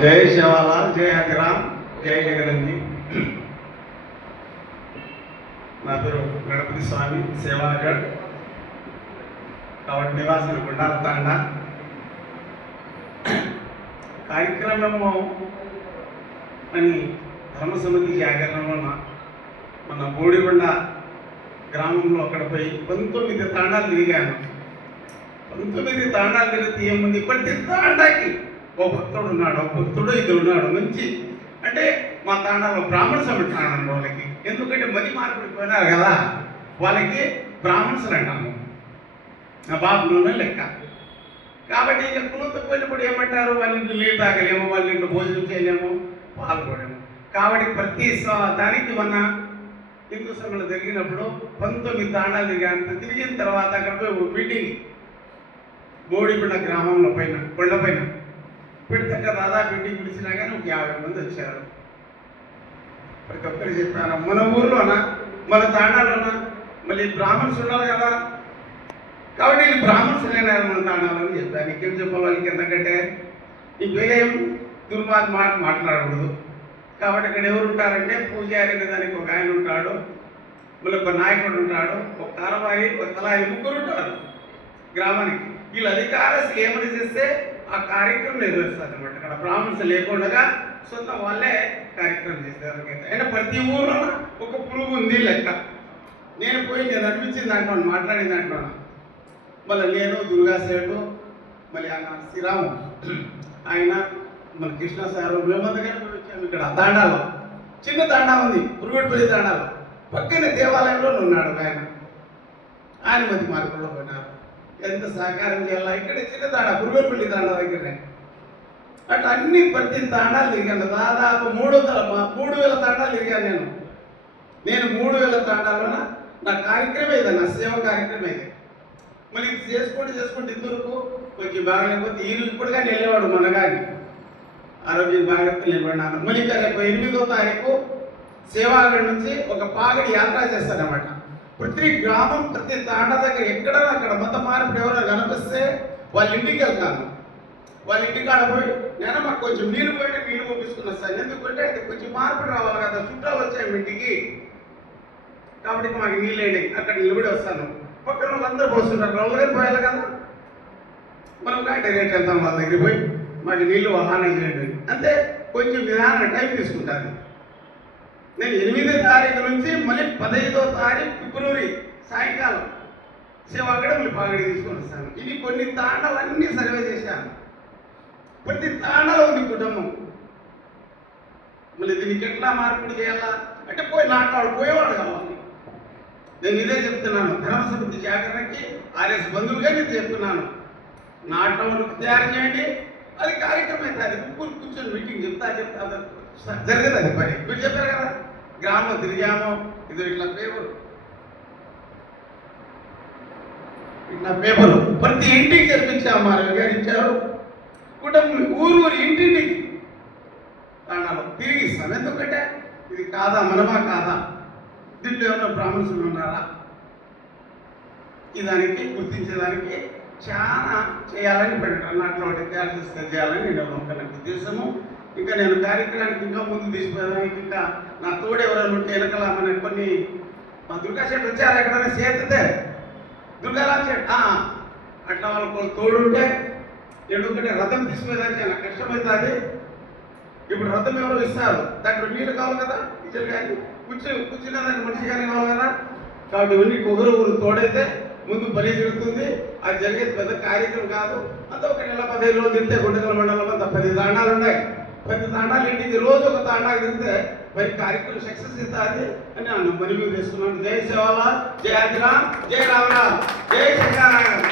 జై శివాలాల్, జై హరిరామ్, జై జగదంజి. నా పేరు గణపతి స్వామి సేవాగఢ్ కాబట్టి నివాసం గుండాల తాండా. కార్యక్రమము అని ధర్మ సమితి జాగరణలో మన బోడిగొండ గ్రామంలో అక్కడ పోయి 19 తాండాలు తిరిగాను. 19 తాండాలు తిరిగితే ఏముంది, ప్రతి తాండాకి ఓ భక్తుడు ఉన్నాడు, ఒక భక్తుడు ఇద్దరు ఉన్నాడు. మంచి అంటే మా తాండాలో బ్రాహ్మణ్స్ అంటున్నాను వాళ్ళకి, ఎందుకంటే మది మార్పుడికి పోయినారు కదా, వాళ్ళకి బ్రాహ్మణ్స్ అంటాము, నా బాబులోనే లెక్క. కాబట్టి ఇక కులంతో పోయినప్పుడు ఏమంటారు, వాళ్ళ ఇంట్లో నీళ్ళు తాగలేము, వాళ్ళ ఇంట్లో భోజనం చేయలేము, పాల్గొనలేము. కాబట్టి ప్రతి దానికి మన హిందూ సభలు జరిగినప్పుడు 19 తాండాలు తిరిగిన తర్వాత అక్కడ పోయి మీటింగ్ బోడిగొండ గ్రామంలో పైన కొండపైన పెడితే దాదాపు ఇంటికి పిలిచినా కానీ ఒక 50 మంది వచ్చారు. ప్రతి ఒక్కరు చెప్పాను, మన ఊర్లోనా మన తాండాలోనా మళ్ళీ బ్రాహ్మణ్స్ ఉన్నారు కదా, కాబట్టి వీళ్ళు బ్రాహ్మణ్స్ లేనారు మన తాండాలని చెప్పాను. ఇంకేం చెప్పాలి వాళ్ళకి, ఎందుకంటే ఈ వేరేం దుర్మార్గ మాట మాట్లాడకూడదు. కాబట్టి ఇక్కడ ఎవరు ఉంటారంటే పూజారి అనే దానికి ఒక ఆయన ఉంటాడు, మళ్ళీ ఒక నాయకుడు ఉంటాడు, ఒక కారవాయి, ఒక తలాయి, ముగ్గురు ఉంటారు గ్రామానికి. వీళ్ళు అధికారస్తులు ఏమని చేస్తే ఆ కార్యక్రమం నిర్వహిస్తారు అనమాట. అక్కడ బ్రాహ్మణ్స్ లేకుండా సొంత వాళ్ళే కార్యక్రమం చేస్తారు. అయినా ప్రతి ఊరిలో ఒక పురుగు ఉంది లెక్క. నేను అనిపించిన దాంట్లో మాట్లాడిన దాంట్లో మళ్ళీ నేను దుర్గా సేటు, మళ్ళీ ఆయన శ్రీరాము, ఆయన మన కృష్ణ సారు, మేమందరికీ వచ్చాము. ఇక్కడ తాండాలో చిన్న తాండా ఉంది, పురుగుడిపల్లి తాండాలో పక్కనే దేవాలయంలో ఉన్నాడు ఆయన మధ్య మార్పులో పోయినారు. ఎంత సహకారం చేయాలా, ఇక్కడ చిన్న తాండా పురుగుడిపల్లి తాండా దగ్గరనే. అట్లా అన్ని ప్రతి తాండాలు తిరిగాను. దాదాపు 3,000 తాండాలు తిరిగాను నేను 3,000 తాండాలో నా కార్యక్రమం ఇది, నా సేవ కార్యక్రమం ఇది. మళ్ళీ ఇది చేసుకుంటే ఇద్దరుకు కొంచెం బాగలేకపోతే ఈయన ఇప్పుడు కానీ వెళ్ళేవాడు మన కానీ ఆరోగ్యం బాగా నిలబడినాను. మళ్ళీ రేపు 8వ తారీఖు సేవాగఢ్ నుంచి ఒక పాగడి యాత్ర చేస్తారన్నమాట. ప్రతి గ్రామం ప్రతి తాండా దగ్గర ఎక్కడ అక్కడ మత మార్పుడు ఎవరో కనిపిస్తే వాళ్ళ ఇంటికి వెళ్తాను. వాళ్ళ ఇంటికి ఆడపోయి నేను మాకు కొంచెం నీళ్ళు పోయి నీళ్ళు పంపిస్తున్నా సార్, ఎందుకంటే అది కొంచెం మార్పుడు రావాలి కదా, చుట్టాలు వచ్చాయి ఇంటికి, కాబట్టి మాకు నీళ్ళు వేయండి. అక్కడ నిలబడి వస్తాను, పక్కన వాళ్ళందరూ పోస్తుంటారు, వాళ్ళ పోయాలి కదా, మనం డైరెక్ట్ వెళ్తాం వాళ్ళ దగ్గర పోయి మాకు నీళ్ళు వాహనం చేయండి అంటే కొంచెం నిదానం టైం తీసుకుంటాను. నేను 8వ తారీఖు నుంచి మళ్ళీ 15వ తారీఖు ఫిబ్రవరి సాయంకాలం సేవాగఢ్ మళ్ళీ పాగడి తీసుకొని వస్తాను. ఇది కొన్ని తాండాలన్నీ సర్వే చేశాను. ప్రతి తాండాలో ఉంది కుటుంబం. మళ్ళీ దీనికి ఎట్లా మార్పిడి చేయాలా అంటే పోయేవాడు కావాలి. నేను ఇదే చెప్తున్నాను, ధర్మ సమితి జాగరణకి ఆర్ఎస్ బంధువులుగా నేను చెప్తున్నాను, నాటౌన్కి తయారు చేయండి. అది కార్యక్రమం అయితే అది కూర్చొని మీటింగ్ చెప్తా జరిగేది అది పని. మీరు చెప్పారు కదా, గ్రామం తిరిగాము, ఇది ఇట్లా పేపరు ప్రతి ఇంటికి జరిపించాము. మా రవి గారు ఇచ్చారు, కుటుంబం ఊరు ఇంటింటికి తాండాలో తిరిగి ఇస్తాం. ఎందుకంటే ఇది కాదా మనమా కాదా, దీంట్లో ఏమన్నా బ్రాహ్మణ్స్ ఉన్నారా, దానికి గుర్తించేదానికి చాలా చేయాలని పెట్టాను. నాట్లో చేయాలని నేను ఒక ఉద్దేశము. ఇంకా నేను కార్యక్రమానికి ఇంకా ముందు తీసుకుపోయేదానికి ఇంకా నా తోడు ఎవరైనా ఉంటే వెనకాల మన కొన్ని మా దుర్గా షెట్ వచ్చారు ఎక్కడైనా చేస్తే దుర్గారాం షెట్ అట్లా వాళ్ళకు తోడు ఉంటే, ఎందుకంటే రథం తీసుకునేదానికి నాకు కష్టమవుతుంది. ఇప్పుడు రథం ఎవరో ఇస్తారు, దాంట్లో నీళ్ళు కావాలి కదా, ఇచ్చలు కానీ కూర్చునేదానికి మనిషి కానీ కావాలి కదా, కాబట్టి ఇవన్నీ ఒకరు తోడైతే ముందు పని జరుగుతుంది. అది జరిగేది పెద్ద కార్యక్రమం కాదు. అంత ఒక నెల 15 రోజులు తింటే గుండెల మండలం అంతా 10 తాండాలు ఉన్నాయి. 10 తాండాలు ఇంటికి రోజు ఒక తాండాకి తింటే మరి కార్యక్రమం సక్సెస్ అవుతుంది అని నన్ను మనవి చేసుకున్నాను. జై సేవాలాల్, జై హరిరామ్, జై రామరామ్, జై శ్రీనారాయణ.